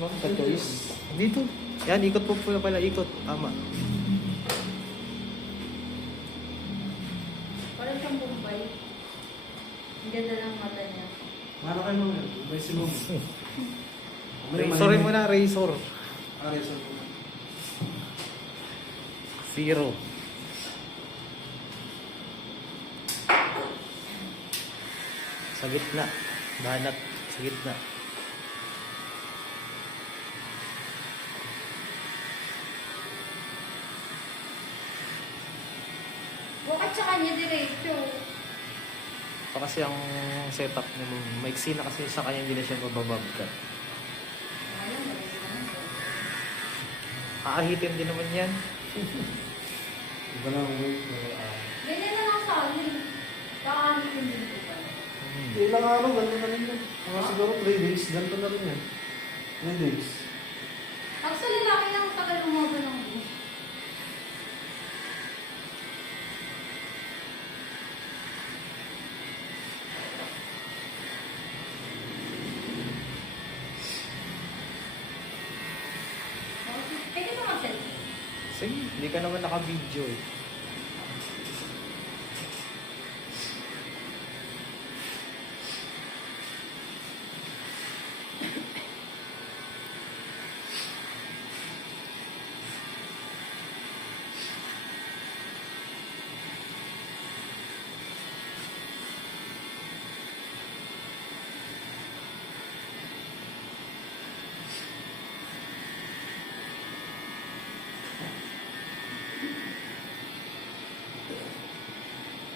ma'am, ka-choice. Dito. Yan, ikot po pala, ikot. Tama. Parang siyang Bombay. Ang ganda ng mata niya. Mano kayo mo yan? May silong. Razorin mo na, razor. Razor po. 0. Sa gitna. Banat. Sa gitna. Bakit sa kanya diretso? Ito kasi ang setup niya. Maiksi na kasi sa kanya, hindi na siya mabababkat. Ayun, mali naman. Aahitin din naman yan. Iba lang ang way. Ganyan na lang sa akin. Kakaanitin din ko pa. Ilang araw, ganito na rin yan. Mga siguro 3 days, ganito na rin yan. 3 days. Pag sa lalaki lang tagal umaba ng buhok. Pwede naman selfie. Sige, hindi ka naman naka-video eh.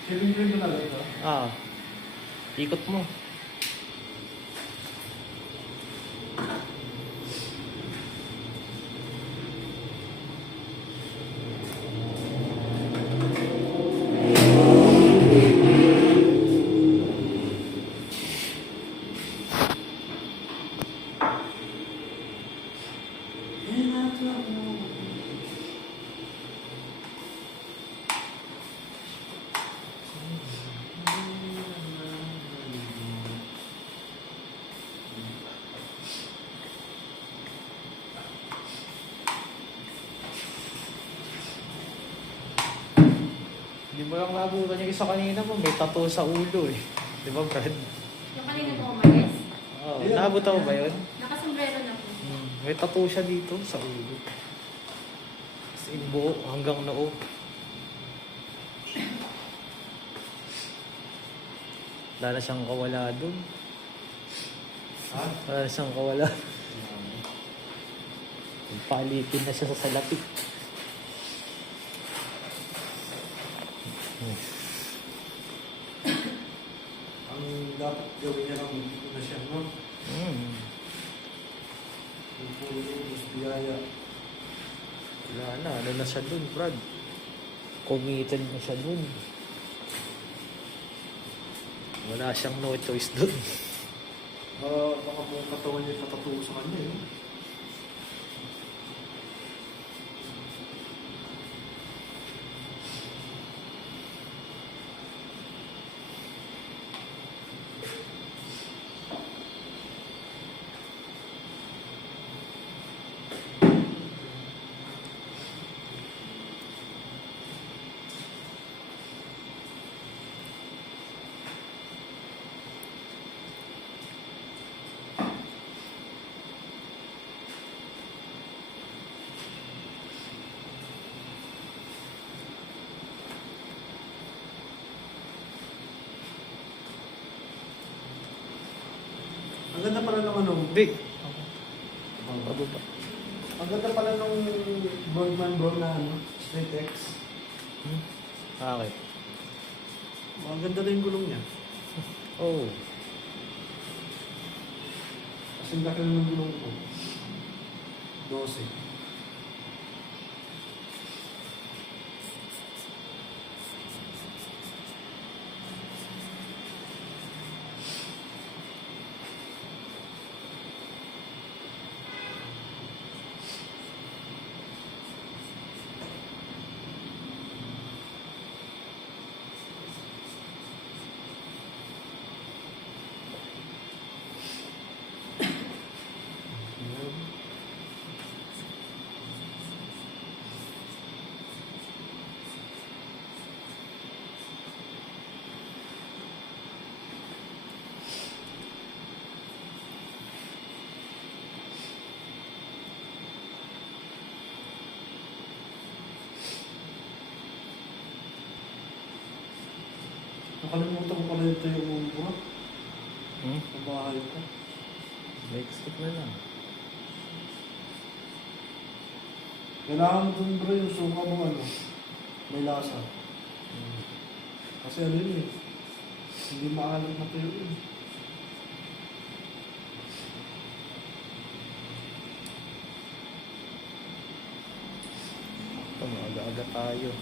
Shaving cream talaga ito. Ah, ikot mo. Hindi mo lang nabutan yung isa kanina mo, may tattoo sa ulo eh. Di ba, Brad? Yung kanina ko umalis. Oo, nabutan mo ba yun? Nakasombrero na po. May tattoo siya dito sa ulo. As in buo hanggang noo. Wala na siyang kawala dun. Ha? Wala na siyang kawala. Palitin na siya sa salapi. Ang dapat gawin niya lang, dito na siya, no? Yung puno, mas biyaya. Wala na, ano na siya dun, Brad? Committed na siya dun. Wala siyang no choice dun. Baka buong katawan niya tatatuo sa kanya, eh. Ang ganda pala ng ano. Hindi. Pababa. Ang ganda pala ng Broadman bro na ano, straight X. Okay. Ang ganda na yung gulong niya. Oh. Kasi laki na ng gulong ko. 12. Nakalimutan ko pala ito yung burak Hmm? sa bahay ko. Next week na lang. Kailangan mo dun bro yung suka mo ano, may lasa. Kasi ano yun eh, hindi maalat na tuyo yun. Ito, aga-aga tayo.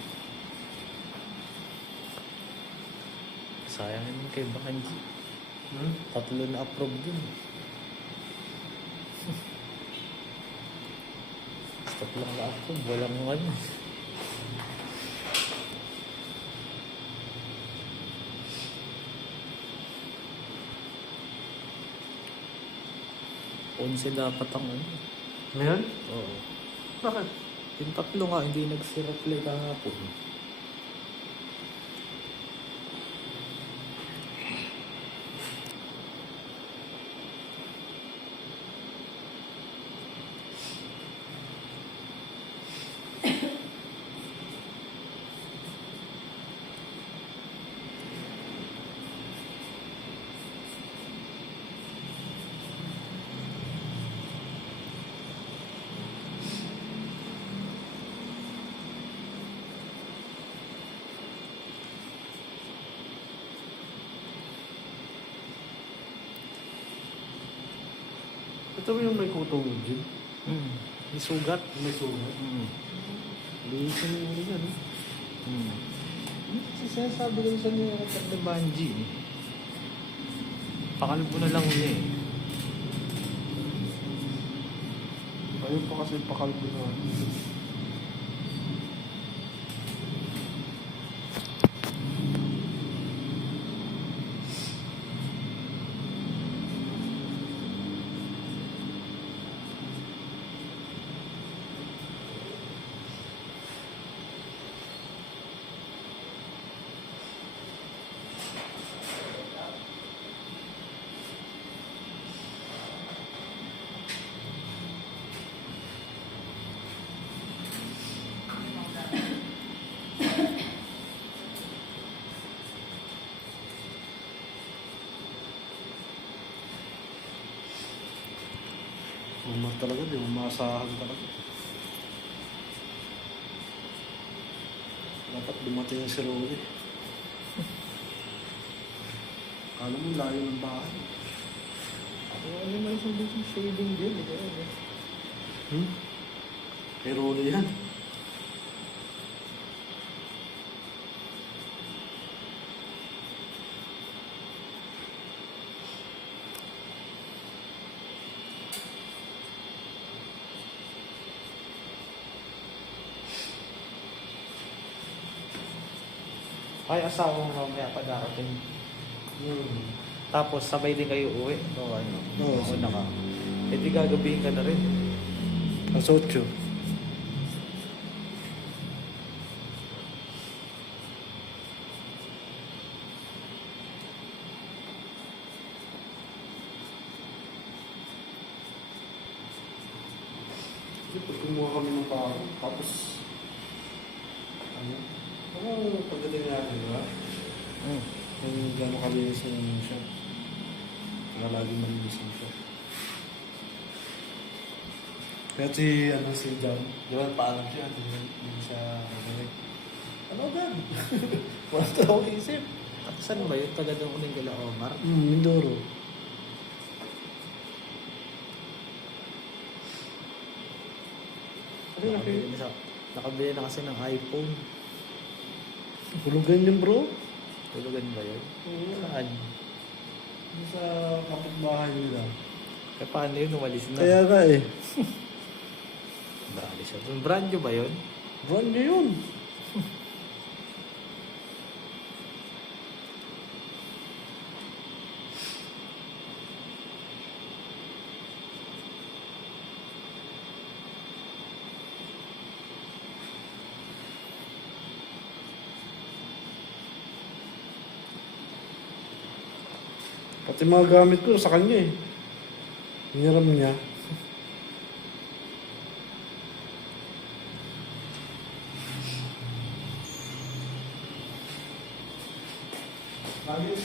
Sayang yun kay Bakanji. Hmm? 3 na approve dun. 3 lang na approve, walang ano. Onse dapat ang ano. Ngayon? Oo. Bakit? Yung 3 nga, hindi nagsi-reply kahapon. Ito yung may kutong gym. May sugat. May sugat. Liisan yung ulo yan. Kasi sinasabi ko sa niyo kapag na Banji. Pakalbo na lang niya eh. Ayun pa kasi pakalbo na. Umar talaga, di umasahan talaga. Dapat dumating yung si Rolly. Kala mo layo ng bahay. Ano naman yung dito shading din eh. Kay Rolly yan. Ay, asawa mo mamaya pa darating. Tapos sabay din kayo uwi. O ano? Oo, Una ka. Eh di gagabihin ka na rin. Ang 8. Pag kumuha kami ng bago, tapos ano? Pagdating natin, di ba? Kung gano'ng kalinis yung siya. Kaya lagi malinis yung siya. Kaya si Jam, di ba paalam siya, hindi siya nagaling. Ano agad? Wala tao isip. At saan ba yun? Taga doon uling kila Omar? Mindoro. Nakabili na kasi ng iPhone. Hulugan yun bro. Tulugan ba yun? Saan? Hindi sa kapitbahay nila. Kaya paano yun? Umalis na. Kaya ka eh. Bali siya. Brand new ba yun? Brand niya yun. Pati mga gamit ko sa kanya eh. Hiniram niya.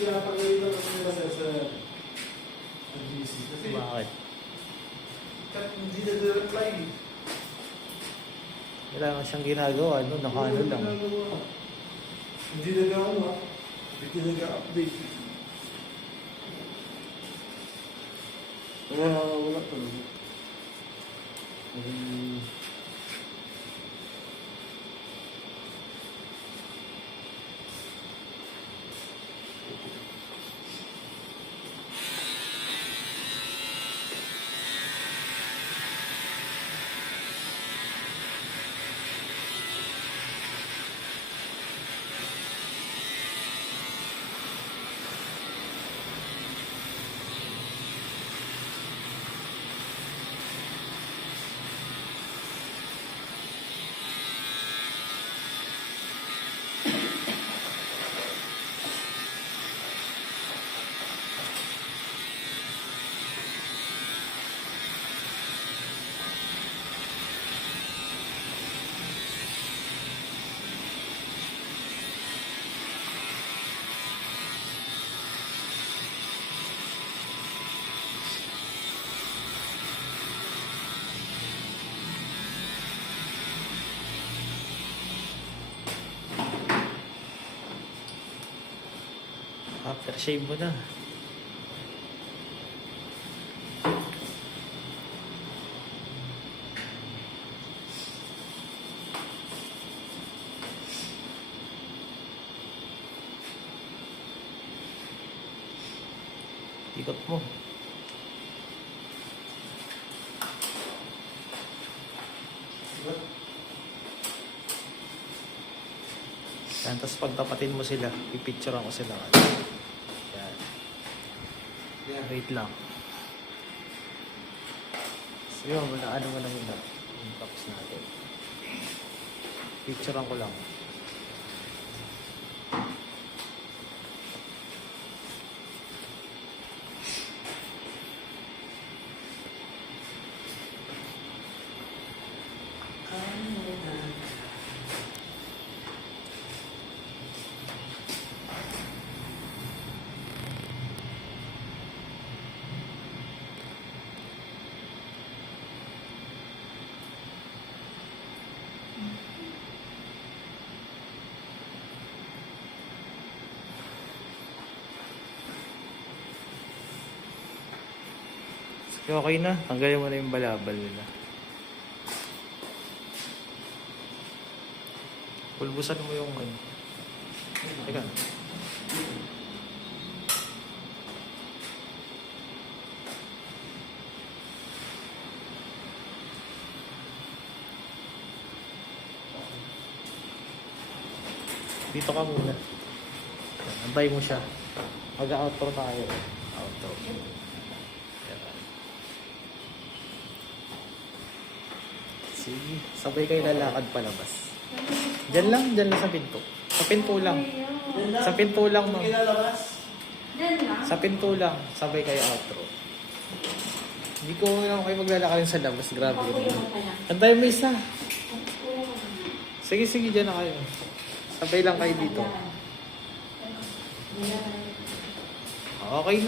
pinapagalitan kasi nila sa GC. Kasi Bakit? hindi nag-reply. Wala nga siyang ginagawa, no? Nakaano lang. Hindi nag-ano, hindi nag-update. Kaya wala talaga. After shave mo na. Ikot mo. Yan, tapos pagtapatin mo sila, pipicturean ko sila. Yan. Yan, wait lang. So yun, ano mo na muna. Tapos natin. Picturean ko lang. Okay na, tanggalin mo na yung balabal nila. Pulbusan mo yung ano. Teka. Dito ka muna. Antay mo siya. Mag-outro tayo. Outro. Sige, sabay kayo lalakad palabas. Diyan lang sa pinto. Sa pinto lang. Sa pinto lang, ma'am. Diyan lang. Sa pinto lang, sabay kayo outro. Hindi ko naman kayo maglalakarin sa labas. Grabe. Antay mo isa. Sige, dyan na kayo. Sabay lang kayo dito. Okay na.